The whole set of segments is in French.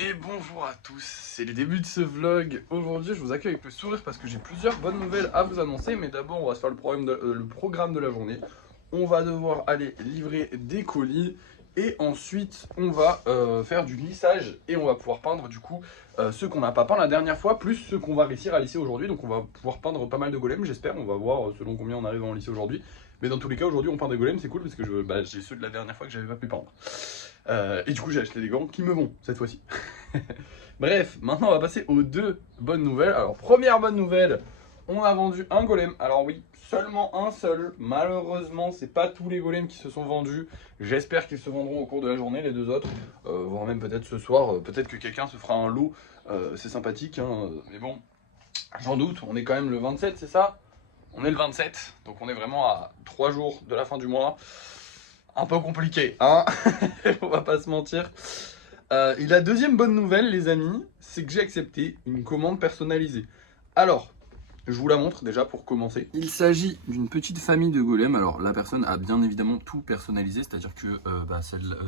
Et bonjour à tous, c'est le début de ce vlog. Aujourd'hui je vous accueille avec le sourire parce que j'ai plusieurs bonnes nouvelles à vous annoncer. Mais d'abord on va se faire le programme de la journée. On va devoir aller livrer des colis. Et ensuite on va faire du lissage. Et on va pouvoir peindre du coup ceux qu'on n'a pas peint la dernière fois. Plus ceux qu'on va réussir à lisser aujourd'hui. Donc on va pouvoir peindre pas mal de golems j'espère. On va voir selon combien on arrive à en lisser aujourd'hui. Mais dans tous les cas aujourd'hui on peint des golems, c'est cool parce que j'ai ceux de la dernière fois que j'avais pas pu peindre. Et du coup j'ai acheté des gants qui me vont cette fois-ci. Bref, maintenant on va passer aux deux bonnes nouvelles. Alors première bonne nouvelle, on a vendu un golem. Alors oui, seulement un seul. Malheureusement, c'est pas tous les golems qui se sont vendus. J'espère qu'ils se vendront au cours de la journée, les deux autres. Voire même peut-être ce soir. Peut-être que quelqu'un se fera un lot. C'est sympathique, hein. Mais bon, j'en doute. On est quand même le 27, c'est ça? On est le 27, donc on est vraiment à 3 jours de la fin du mois. Un peu compliqué, hein. On va pas se mentir. Et la deuxième bonne nouvelle, les amis, c'est que j'ai accepté une commande personnalisée. Alors, je vous la montre déjà pour commencer. Il s'agit d'une petite famille de golems. Alors, la personne a bien évidemment tout personnalisé, c'est-à-dire que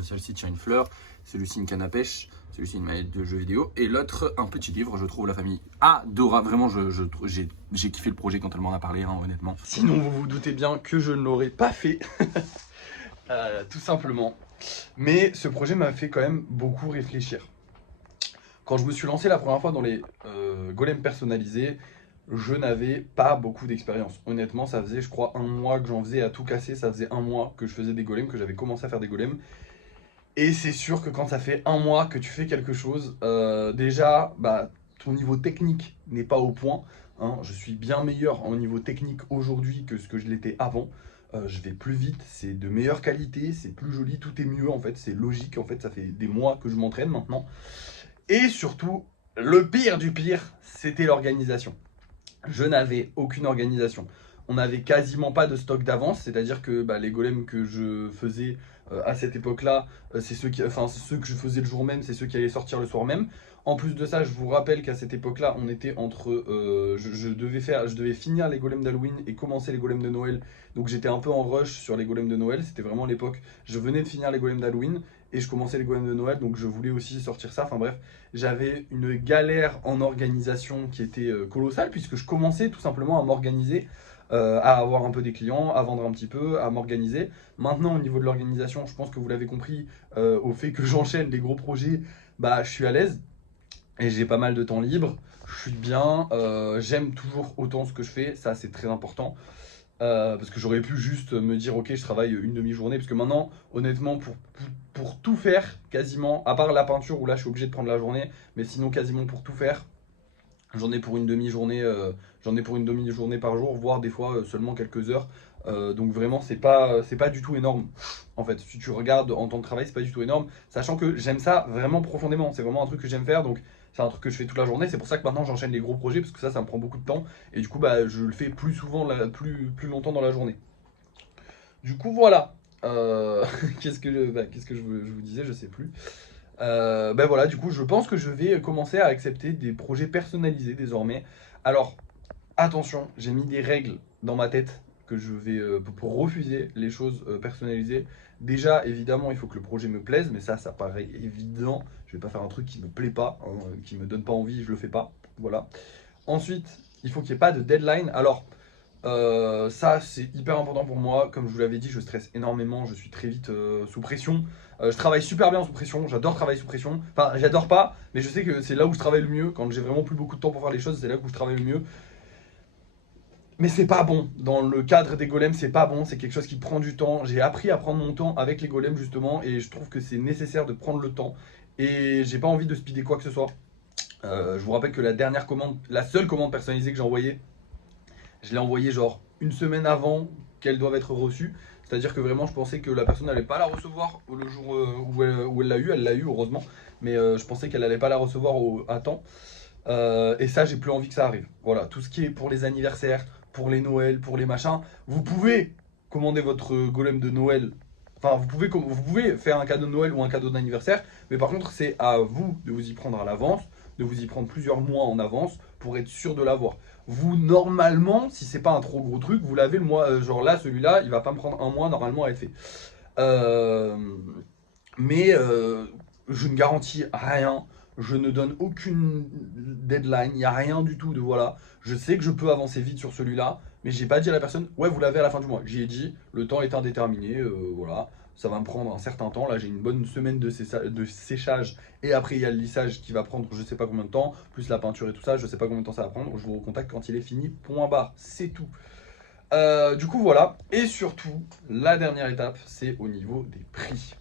celle-ci tient une fleur, celui-ci une canne à pêche, celui-ci une manette de jeu vidéo, et l'autre un petit livre. Je trouve la famille adorable. Vraiment, j'ai kiffé le projet quand elle m'en a parlé, hein, honnêtement. Sinon, vous vous doutez bien que je ne l'aurais pas fait, tout simplement. Mais ce projet m'a fait quand même beaucoup réfléchir. Quand je me suis lancé la première fois dans les golems personnalisés, je n'avais pas beaucoup d'expérience. Honnêtement, ça faisait, je crois, un mois que j'en faisais à tout casser. Ça faisait un mois que je faisais des golems, que j'avais commencé à faire des golems. Et c'est sûr que quand ça fait un mois que tu fais quelque chose, déjà, ton niveau technique n'est pas au point, hein. Je suis bien meilleur au niveau technique aujourd'hui que ce que je l'étais avant. Je vais plus vite, c'est de meilleure qualité, c'est plus joli, tout est mieux en fait, c'est logique en fait, ça fait des mois que je m'entraîne maintenant. Et surtout, le pire du pire, c'était l'organisation. Je n'avais aucune organisation. On n'avait quasiment pas de stock d'avance, c'est-à-dire que les golems que je faisais à cette époque-là, c'est ceux que je faisais le jour même, c'est ceux qui allaient sortir le soir même. En plus de ça, je vous rappelle qu'à cette époque-là, on était entre, je devais finir les golems d'Halloween et commencer les golems de Noël. Donc j'étais un peu en rush sur les golems de Noël. C'était vraiment l'époque. Je venais de finir les golems d'Halloween et je commençais les golems de Noël, donc je voulais aussi sortir ça. Enfin bref, j'avais une galère en organisation qui était colossale puisque je commençais tout simplement à m'organiser, à avoir un peu des clients, à vendre un petit peu, à m'organiser. Maintenant, au niveau de l'organisation, je pense que vous l'avez compris, au fait que j'enchaîne les gros projets, je suis à l'aise et j'ai pas mal de temps libre. Je suis bien, j'aime toujours autant ce que je fais, ça c'est très important. Parce que j'aurais pu juste me dire ok je travaille une demi-journée, parce que maintenant honnêtement pour tout faire quasiment, à part la peinture où là je suis obligé de prendre la journée, mais sinon quasiment pour tout faire, j'en ai pour une demi-journée, par jour, voire des fois seulement quelques heures. Donc vraiment c'est pas du tout énorme. En fait, si tu regardes en temps de travail, c'est pas du tout énorme, sachant que j'aime ça vraiment profondément. C'est vraiment un truc que j'aime faire, donc c'est un truc que je fais toute la journée. C'est pour ça que maintenant j'enchaîne les gros projets, parce que ça me prend beaucoup de temps. Et du coup, je le fais plus souvent, plus longtemps dans la journée. Du coup, voilà. Qu'est-ce que je vous disais, je sais plus. Voilà, du coup, je pense que je vais commencer à accepter des projets personnalisés désormais. Alors, attention, j'ai mis des règles dans ma tête que je vais pour refuser les choses personnalisées. Déjà, évidemment, il faut que le projet me plaise, mais ça paraît évident. Je vais pas faire un truc qui me plaît pas, hein, qui me donne pas envie, je le fais pas. Voilà. Ensuite, il faut qu'il n'y ait pas de deadline. Alors, ça, c'est hyper important pour moi. Comme je vous l'avais dit, je stresse énormément, je suis très vite sous pression. Je travaille super bien sous pression, j'adore travailler sous pression. Enfin, j'adore pas, mais je sais que c'est là où je travaille le mieux. Quand j'ai vraiment plus beaucoup de temps pour faire les choses, c'est là où je travaille le mieux. Mais c'est pas bon. Dans le cadre des golems, c'est pas bon. C'est quelque chose qui prend du temps. J'ai appris à prendre mon temps avec les golems, justement, et je trouve que c'est nécessaire de prendre le temps. Et j'ai pas envie de speeder quoi que ce soit. Je vous rappelle que la seule commande personnalisée que j'ai envoyée, je l'ai envoyée genre une semaine avant qu'elle doive être reçue. C'est-à-dire que vraiment, je pensais que la personne n'allait pas la recevoir le jour où elle l'a eu. Elle l'a eu, heureusement. Mais je pensais qu'elle n'allait pas la recevoir à temps. Et ça, j'ai plus envie que ça arrive. Voilà, tout ce qui est pour les anniversaires, pour les Noëls, pour les machins, vous pouvez commander votre golem de Noël. Enfin, vous pouvez faire un cadeau de Noël ou un cadeau d'anniversaire, mais par contre, c'est à vous de vous y prendre à l'avance, de vous y prendre plusieurs mois en avance pour être sûr de l'avoir. Vous, normalement, si c'est pas un trop gros truc, vous l'avez le mois, genre là, celui-là, il va pas me prendre un mois normalement à être fait. Euh, mais je ne garantis rien. je ne donne aucune deadline, il n'y a rien du tout de voilà. Je sais que je peux avancer vite sur celui-là, mais j'ai pas dit à la personne, ouais, vous l'avez à la fin du mois. J'y ai dit, le temps est indéterminé, voilà, ça va me prendre un certain temps. Là, j'ai une bonne semaine de séchage, et après, il y a le lissage qui va prendre je sais pas combien de temps, plus la peinture et tout ça, je sais pas combien de temps ça va prendre. Je vous recontacte quand il est fini, point barre, c'est tout. Du coup, voilà. Et surtout, la dernière étape, c'est au niveau des prix.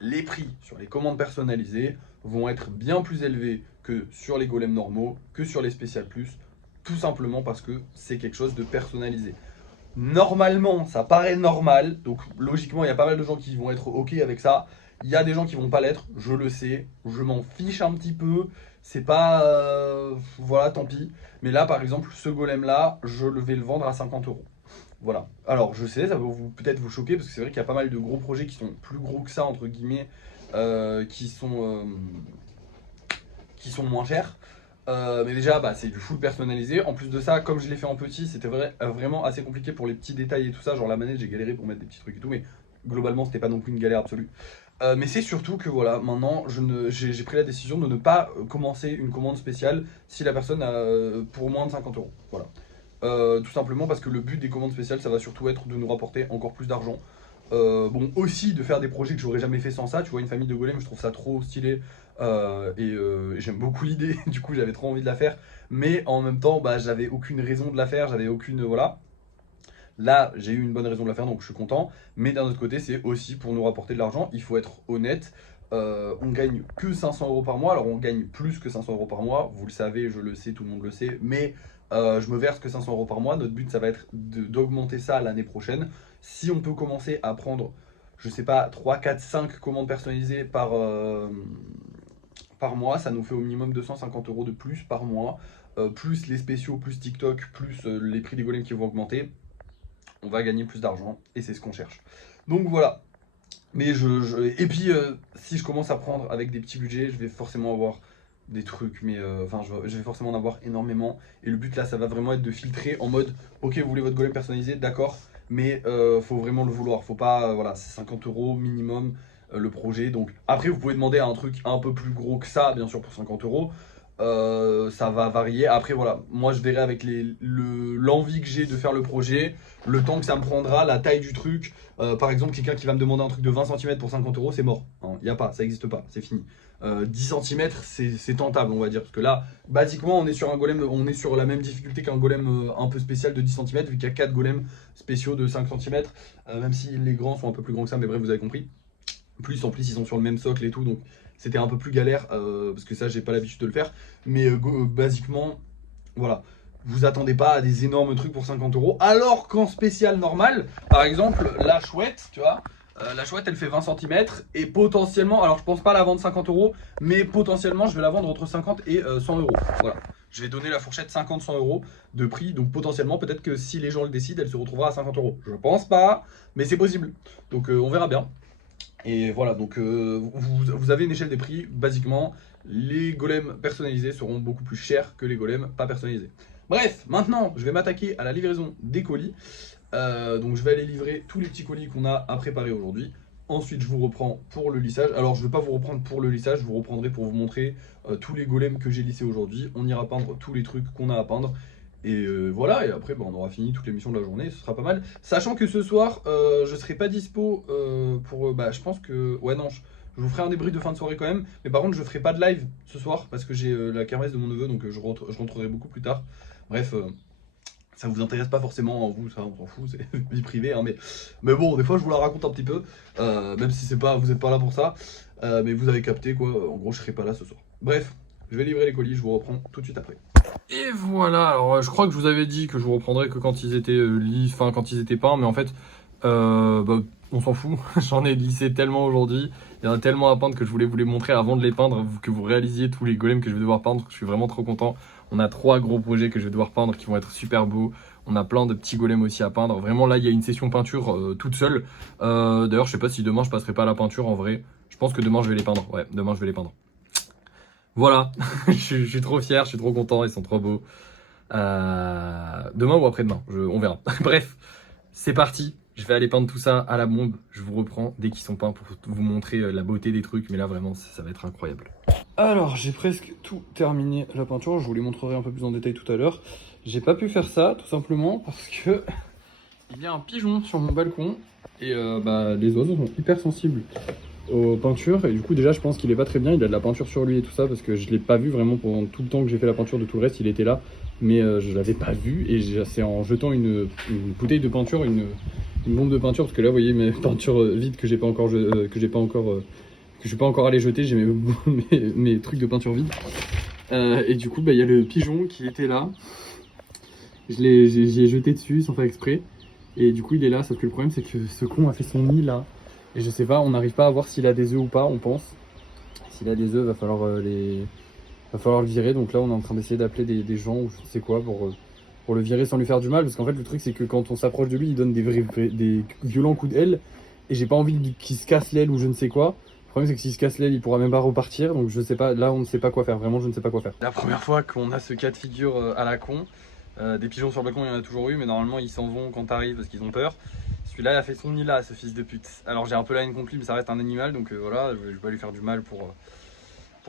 Les prix sur les commandes personnalisées vont être bien plus élevés que sur les golems normaux, que sur les spécial plus, tout simplement parce que c'est quelque chose de personnalisé. Normalement, ça paraît normal, donc logiquement, il y a pas mal de gens qui vont être OK avec ça. Il y a des gens qui vont pas l'être, je le sais, je m'en fiche un petit peu, c'est pas. Voilà, tant pis. Mais là, par exemple, ce golem-là, je vais le vendre à 50 €. Voilà. Alors, je sais, ça va peut-être vous choquer, parce que c'est vrai qu'il y a pas mal de gros projets qui sont plus gros que ça, entre guillemets, qui sont moins chers. Mais déjà, bah, c'est du full personnalisé. En plus de ça, comme je l'ai fait en petit, c'était vraiment assez compliqué pour les petits détails et tout ça. Genre la manette, j'ai galéré pour mettre des petits trucs et tout, mais globalement, c'était pas non plus une galère absolue. Mais c'est surtout que voilà, maintenant, j'ai pris la décision de ne pas commencer une commande spéciale si la personne a pour moins de 50 €. Voilà. Tout simplement parce que le but des commandes spéciales, ça va surtout être de nous rapporter encore plus d'argent. Bon, aussi de faire des projets que j'aurais jamais fait sans ça. Tu vois, une famille de golems, je trouve ça trop stylé. J'aime beaucoup l'idée, du coup j'avais trop envie de la faire. Mais en même temps, bah, j'avais aucune raison de la faire, j'avais aucune. Voilà. Là, j'ai eu une bonne raison de la faire, donc je suis content. Mais d'un autre côté, c'est aussi pour nous rapporter de l'argent. Il faut être honnête. On gagne que 500 € par mois. Alors, on gagne plus que 500 € par mois. Vous le savez, je le sais, tout le monde le sait. Mais je me verse que 500 € par mois. Notre but, ça va être d'augmenter ça l'année prochaine. Si on peut commencer à prendre, je sais pas, 3, 4, 5 commandes personnalisées par mois, ça nous fait au minimum 250 € de plus par mois. Plus les spéciaux, plus TikTok, plus les prix des golems qui vont augmenter, on va gagner plus d'argent et c'est ce qu'on cherche. Donc voilà. Mais et puis si je commence à prendre avec des petits budgets, je vais forcément avoir des trucs, mais enfin je vais forcément en avoir énormément. Et le but là, ça va vraiment être de filtrer en mode, ok, vous voulez votre golem personnalisé, d'accord, mais faut vraiment le vouloir. Faut pas, voilà, c'est 50 € minimum le projet. Donc après, vous pouvez demander un truc un peu plus gros que ça, bien sûr, pour 50 €. Ça va varier. Après, voilà, moi je verrai avec l'envie que j'ai de faire le projet, le temps que ça me prendra, la taille du truc. Par exemple, quelqu'un qui va me demander un truc de 20 cm pour 50 €, c'est mort. Il n'y a pas, ça n'existe pas, c'est fini. 10 cm, c'est tentable, on va dire. Parce que là, basiquement, on est sur un golem, on est sur la même difficulté qu'un golem un peu spécial de 10 cm, vu qu'il y a 4 golems spéciaux de 5 cm. Même si les grands sont un peu plus grands que ça, mais bref, vous avez compris. En plus, ils sont sur le même socle et tout, donc c'était un peu plus galère, parce que ça, j'ai pas l'habitude de le faire. Mais basiquement, voilà. Vous attendez pas à des énormes trucs pour 50 €. Alors qu'en spécial normal, par exemple, la chouette, tu vois, la chouette, elle fait 20 cm. Et potentiellement, alors je pense pas la vendre 50 €, mais potentiellement, je vais la vendre entre 50 et 100 €. Voilà. Je vais donner la fourchette 50-100 € de prix. Donc potentiellement, peut-être que si les gens le décident, elle se retrouvera à 50 €. Je pense pas, mais c'est possible. Donc on verra bien. Et voilà, donc vous avez une échelle des prix. Basiquement, les golems personnalisés seront beaucoup plus chers que les golems pas personnalisés. Bref, maintenant, je vais m'attaquer à la livraison des colis. Donc je vais aller livrer tous les petits colis qu'on a à préparer aujourd'hui. Ensuite, je vous reprends pour le lissage. Alors, je ne vais pas vous reprendre pour le lissage, je vous reprendrai pour vous montrer tous les golems que j'ai lissés aujourd'hui. On ira peindre tous les trucs qu'on a à peindre. Et voilà, et après, bah, on aura fini toutes les missions de la journée, ce sera pas mal. Sachant que ce soir, je serai pas dispo pour. Bah, je pense que. Ouais, non, je vous ferai un débrief de fin de soirée quand même. Mais par contre, je ferai pas de live ce soir parce que j'ai la kermesse de mon neveu, donc je rentrerai beaucoup plus tard. Bref. Ça vous intéresse pas forcément, vous, ça on s'en fout, c'est vie privée, hein, mais bon, des fois je vous la raconte un petit peu, même si vous n'êtes pas là pour ça, mais vous avez capté quoi, en gros je serai pas là ce soir. Bref, je vais livrer les colis, je vous reprends tout de suite après. Et voilà, alors je crois que je vous avais dit que je vous reprendrais que quand ils étaient quand ils étaient peints, mais en fait, bah, on s'en fout, j'en ai lissé tellement aujourd'hui, il y en a tellement à peindre que je voulais vous les montrer avant de les peindre, que vous réalisiez tous les golems que je vais devoir peindre, je suis vraiment trop content. On a 3 gros projets que je vais devoir peindre qui vont être super beaux. On a plein de petits golems aussi à peindre. Vraiment là, il y a une session peinture toute seule. D'ailleurs, je sais pas si demain je passerai pas à la peinture en vrai. Je pense que demain je vais les peindre. Ouais, demain je vais les peindre. Voilà, je suis trop fier, je suis trop content, ils sont trop beaux. Demain ou après-demain, on verra. Bref, c'est parti. Je vais aller peindre tout ça à la bombe. Je vous reprends dès qu'ils sont peints pour vous montrer la beauté des trucs. Mais là, vraiment, ça va être incroyable. Alors, j'ai presque tout terminé la peinture, je vous les montrerai un peu plus en détail tout à l'heure. J'ai pas pu faire ça, tout simplement, parce que il y a un pigeon sur mon balcon, et les oiseaux sont hyper sensibles aux peintures, et du coup déjà je pense qu'il est pas très bien, il a de la peinture sur lui et tout ça, parce que je l'ai pas vu vraiment pendant tout le temps que j'ai fait la peinture. De tout le reste il était là, mais je l'avais pas vu, et c'est en jetant une bouteille de peinture, une bombe de peinture, parce que là vous voyez mes peintures vides que j'ai pas encore, que je suis pas encore allé jeter, j'ai mes trucs de peinture vide. Et du coup, il y a le pigeon qui était là. J'y ai jeté dessus sans faire exprès. Et du coup, il est là, sauf que le problème, c'est que ce con a fait son nid là. Et je sais pas, on n'arrive pas à voir s'il a des œufs ou pas, on pense. S'il a des œufs, va falloir le virer. Donc là, on est en train d'essayer d'appeler des gens ou je ne sais quoi pour le virer sans lui faire du mal. Parce qu'en fait, le truc, c'est que quand on s'approche de lui, il donne des violents coups d'aile. Et j'ai pas envie qu'il se casse l'aile ou je ne sais quoi. Le problème c'est que s'il se casse l'aile, il pourra même pas repartir, donc je sais pas, là on ne sait pas quoi faire, vraiment je ne sais pas quoi faire. La première fois qu'on a ce cas de figure à la con, des pigeons sur le balcon il y en a toujours eu, mais normalement ils s'en vont quand t'arrives parce qu'ils ont peur. Celui-là il a fait son nid là, ce fils de pute. Alors j'ai un peu la haine contre lui, mais ça reste un animal, donc voilà, je vais pas lui faire du mal pour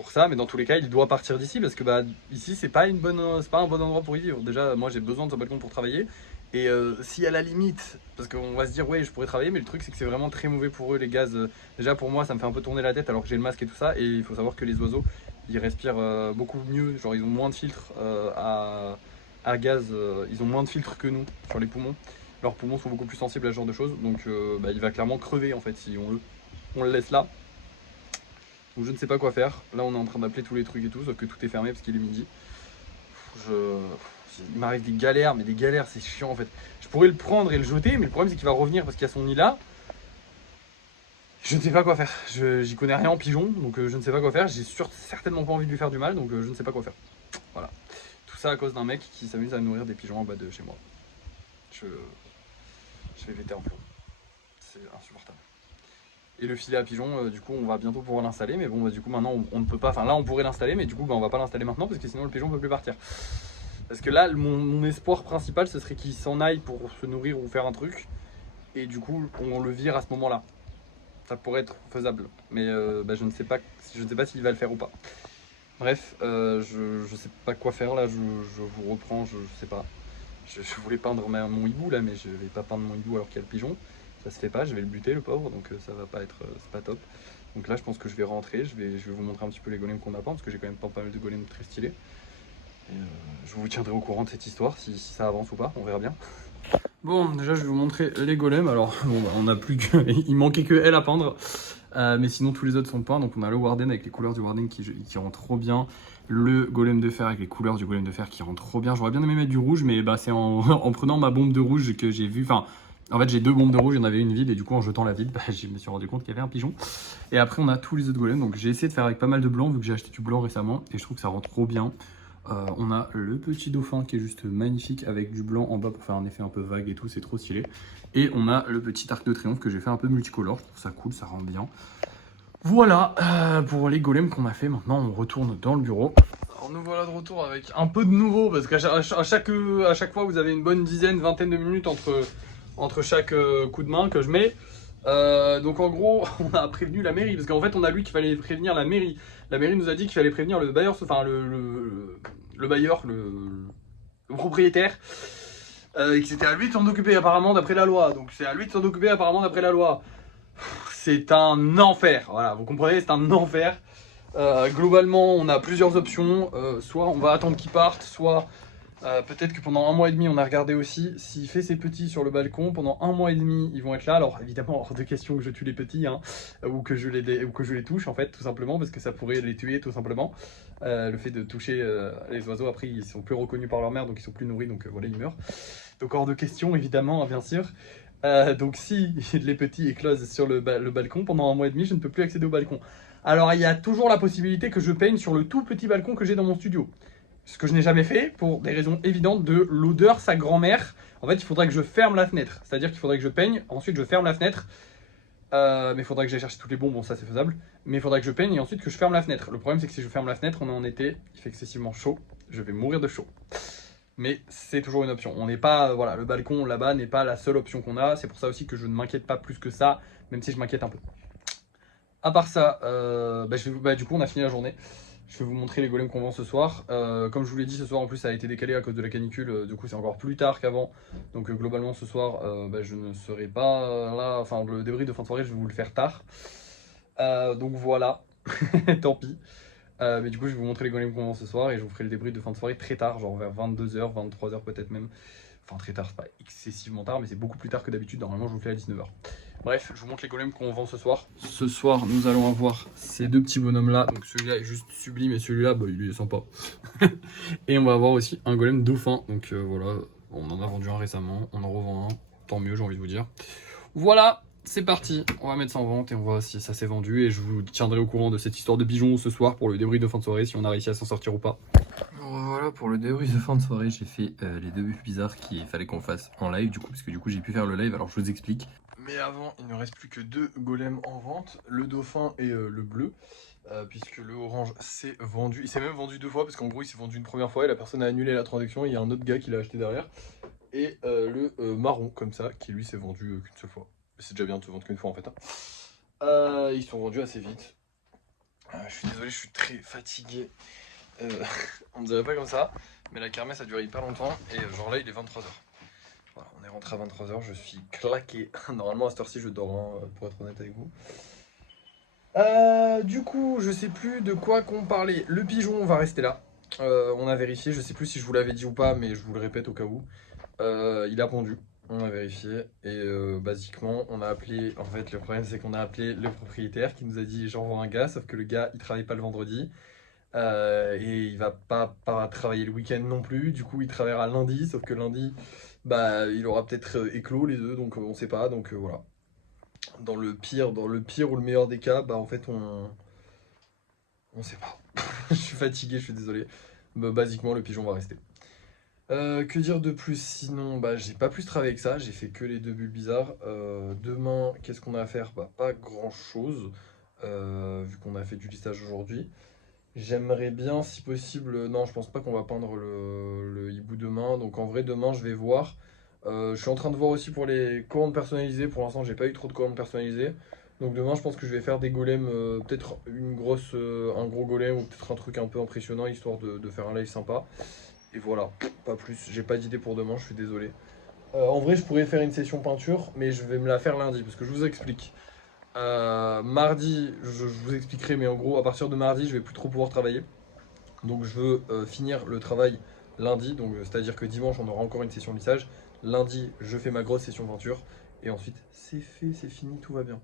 ça, mais dans tous les cas il doit partir d'ici parce que ici c'est pas un bon endroit pour y vivre. Déjà moi j'ai besoin de ce balcon pour travailler. Et si à la limite, parce qu'on va se dire ouais je pourrais travailler, mais le truc c'est que c'est vraiment très mauvais pour eux les gaz. Déjà pour moi ça me fait un peu tourner la tête alors que j'ai le masque et tout ça. Et il faut savoir que les oiseaux ils respirent beaucoup mieux, genre ils ont moins de filtres à gaz, ils ont moins de filtres que nous sur les poumons. Leurs poumons sont beaucoup plus sensibles à ce genre de choses, donc il va clairement crever en fait si on le laisse là. Donc je ne sais pas quoi faire. Là on est en train d'appeler tous les trucs et tout, sauf que tout est fermé parce qu'il est midi. Il m'arrive des galères, mais des galères, c'est chiant en fait. Je pourrais le prendre et le jeter, mais le problème c'est qu'il va revenir parce qu'il y a son nid là. Je ne sais pas quoi faire. J'y connais rien en pigeon, donc je ne sais pas quoi faire. J'ai certainement pas envie de lui faire du mal, donc je ne sais pas quoi faire. Voilà. Tout ça à cause d'un mec qui s'amuse à nourrir des pigeons en bas de chez moi. Je vais péter un plomb. C'est insupportable. Et le filet à pigeons, du coup, on va bientôt pouvoir l'installer, mais bon, du coup, maintenant, on ne peut pas. Enfin, là, on pourrait l'installer, mais du coup, on va pas l'installer maintenant parce que sinon, le pigeon ne peut plus partir. Parce que là, mon espoir principal, ce serait qu'il s'en aille pour se nourrir ou faire un truc, et du coup, on le vire à ce moment-là. Ça pourrait être faisable, mais je ne sais pas s'il va le faire ou pas. Bref, je sais pas quoi faire là. Je vous reprends, je sais pas. Je voulais peindre mon hibou là, mais je vais pas peindre mon hibou alors qu'il y a le pigeon. Ça se fait pas, je vais le buter le pauvre, donc ça va pas être, c'est pas top. Donc là je pense que je vais rentrer, je vais vous montrer un petit peu les golems qu'on a peint, parce que j'ai quand même pas mal de golems très stylés. Et je vous tiendrai au courant de cette histoire, si ça avance ou pas, on verra bien. Bon, déjà je vais vous montrer les golems. Alors bon, on a plus que, il manquait que elle à peindre, mais sinon tous les autres sont peints. Donc on a le Warden avec les couleurs du Warden qui rend trop bien, le golem de fer avec les couleurs du golem de fer qui rend trop bien. J'aurais bien aimé mettre du rouge, mais c'est en prenant ma bombe de rouge que j'ai vu, enfin en fait j'ai deux bombes de rouge, il y en avait une vide, et du coup en jetant la vide, je me suis rendu compte qu'il y avait un pigeon. Et après on a tous les autres golems, donc j'ai essayé de faire avec pas mal de blanc vu que j'ai acheté du blanc récemment, et je trouve que ça rend trop bien. On a le petit dauphin qui est juste magnifique avec du blanc en bas pour faire un effet un peu vague et tout, c'est trop stylé. Et on a le petit arc de triomphe que j'ai fait un peu multicolore, je trouve ça cool, ça rend bien. Voilà pour les golems qu'on a fait. Maintenant on retourne dans le bureau. Alors nous voilà de retour avec un peu de nouveau, parce qu'à chaque fois vous avez une bonne vingtaine de minutes entre chaque coup de main que je mets. Donc en gros on a prévenu la mairie, parce qu'en fait on a lu qu'il fallait prévenir la mairie. La mairie nous a dit qu'il fallait prévenir le bailleur, enfin le bailleur, le propriétaire, et que c'était à lui de s'en occuper apparemment d'après la loi. Donc c'est à lui de s'en occuper apparemment d'après la loi. C'est un enfer, voilà, vous comprenez, c'est un enfer. Globalement on a plusieurs options, soit on va attendre qu'ils partent, soit peut-être que pendant 1 mois et demi, on a regardé aussi, s'il fait ses petits sur le balcon, pendant 1 mois et demi, ils vont être là. Alors évidemment, hors de question que je tue les petits, hein, ou que je les touche en fait, tout simplement, parce que ça pourrait les tuer tout simplement. Le fait de toucher les oiseaux, après, ils sont plus reconnus par leur mère, donc ils sont plus nourris, donc voilà, ils meurent. Donc hors de question, évidemment, hein, bien sûr. Donc si les petits éclosent sur le balcon, pendant 1 mois et demi, je ne peux plus accéder au balcon. Alors il y a toujours la possibilité que je peigne sur le tout petit balcon que j'ai dans mon studio. Ce que je n'ai jamais fait, pour des raisons évidentes de l'odeur sa grand-mère. En fait, il faudrait que je ferme la fenêtre. C'est-à-dire qu'il faudrait que je peigne, ensuite je ferme la fenêtre. Mais il faudrait que j'aille chercher toutes les bombes, bon ça c'est faisable. Mais il faudrait que je peigne et ensuite que je ferme la fenêtre. Le problème c'est que si je ferme la fenêtre, on est en été, il fait excessivement chaud. Je vais mourir de chaud. Mais c'est toujours une option. On n'est pas, voilà, le balcon là-bas n'est pas la seule option qu'on a. C'est pour ça aussi que je ne m'inquiète pas plus que ça, même si je m'inquiète un peu. À part ça, du coup on a fini la journée. Je vais vous montrer les golems qu'on vend ce soir. Comme je vous l'ai dit, ce soir en plus ça a été décalé à cause de la canicule, du coup c'est encore plus tard qu'avant. Donc globalement ce soir bah, je ne serai pas là, enfin le débrief de fin de soirée je vais vous le faire tard. Donc voilà, tant pis. Mais du coup je vais vous montrer les golems qu'on vend ce soir et je vous ferai le débrief de fin de soirée très tard, genre vers 22h, 23h peut-être même. Enfin très tard, c'est pas excessivement tard mais c'est beaucoup plus tard que d'habitude, normalement je vous le fais à 19h. Bref, je vous montre les golems qu'on vend ce soir. Ce soir, nous allons avoir ces deux petits bonhommes là. Donc celui-là est juste sublime et celui-là, bah, il est sympa. Et on va avoir aussi un golem dauphin. Donc voilà, on en a vendu un récemment, on en revend un. Tant mieux, j'ai envie de vous dire. Voilà, c'est parti. On va mettre ça en vente et on voit si ça s'est vendu. Et je vous tiendrai au courant de cette histoire de pigeons ce soir pour le débrief de fin de soirée, si on a réussi à s'en sortir ou pas. Alors voilà, pour le débrief de fin de soirée, j'ai fait les deux buts bizarres qu'il fallait qu'on fasse en live, du coup, parce que du coup j'ai pu faire le live, alors je vous explique. Mais avant, il ne reste plus que deux golems en vente, le dauphin et le bleu, puisque le orange s'est vendu. Il s'est même vendu deux fois, parce qu'en gros, il s'est vendu une première fois et la personne a annulé la transaction. Il y a un autre gars qui l'a acheté derrière. Et le marron, comme ça, qui lui s'est vendu qu'une seule fois. C'est déjà bien de se vendre qu'une fois en fait. Ils sont vendus assez vite. Je suis désolé, je suis très fatigué. On ne dirait pas comme ça, mais la kermesse a duré hyper longtemps. Et genre là, il est 23h. Voilà, on est rentré à 23h, je suis claqué. Normalement, à cette heure-ci, je dors, hein, pour être honnête avec vous. Du coup, je sais plus de quoi qu'on parlait. Le pigeon va rester là. On a vérifié, je sais plus si je vous l'avais dit ou pas, mais je vous le répète au cas où. Il a pondu, on a vérifié. Et basiquement, on a appelé. En fait, le problème, c'est qu'on a appelé le propriétaire qui nous a dit j'envoie un gars, sauf que le gars, il travaille pas le vendredi. Et il va pas travailler le week-end non plus. Du coup, il travaillera lundi, sauf que lundi, bah, il aura peut-être éclos les œufs, donc on sait pas. Donc voilà. Dans le pire ou le meilleur des cas, bah en fait on sait pas. Je suis fatigué, je suis désolé. Bah, basiquement, le pigeon va rester. Que dire de plus sinon? Bah j'ai pas plus travaillé que ça, j'ai fait que les deux bulles bizarres. Demain, qu'est-ce qu'on a à faire? Bah pas grand chose, vu qu'on a fait du listage aujourd'hui. J'aimerais bien, si possible, non, je pense pas qu'on va peindre le hibou demain. Donc en vrai, demain, je vais voir. Je suis en train de voir aussi pour les commandes personnalisées. Pour l'instant, j'ai pas eu trop de commandes personnalisées. Donc demain, je pense que je vais faire des golems, peut-être un gros golem ou peut-être un truc un peu impressionnant, histoire de faire un live sympa. Et voilà, pas plus. J'ai pas d'idée pour demain, je suis désolé. En vrai, je pourrais faire une session peinture, mais je vais me la faire lundi parce que je vous explique. Mardi, je vous expliquerai, mais en gros, à partir de mardi, je vais plus trop pouvoir travailler. Donc, je veux finir le travail lundi. Donc, c'est-à-dire que dimanche, on aura encore une session lissage. Lundi, je fais ma grosse session peinture. Et ensuite, c'est fait, c'est fini, tout va bien.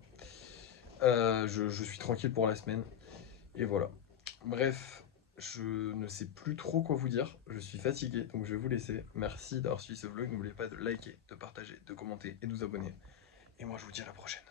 Je suis tranquille pour la semaine. Et voilà. Bref, je ne sais plus trop quoi vous dire. Je suis fatigué, donc je vais vous laisser. Merci d'avoir suivi ce vlog. N'oubliez pas de liker, de partager, de commenter et de vous abonner. Et moi, je vous dis à la prochaine.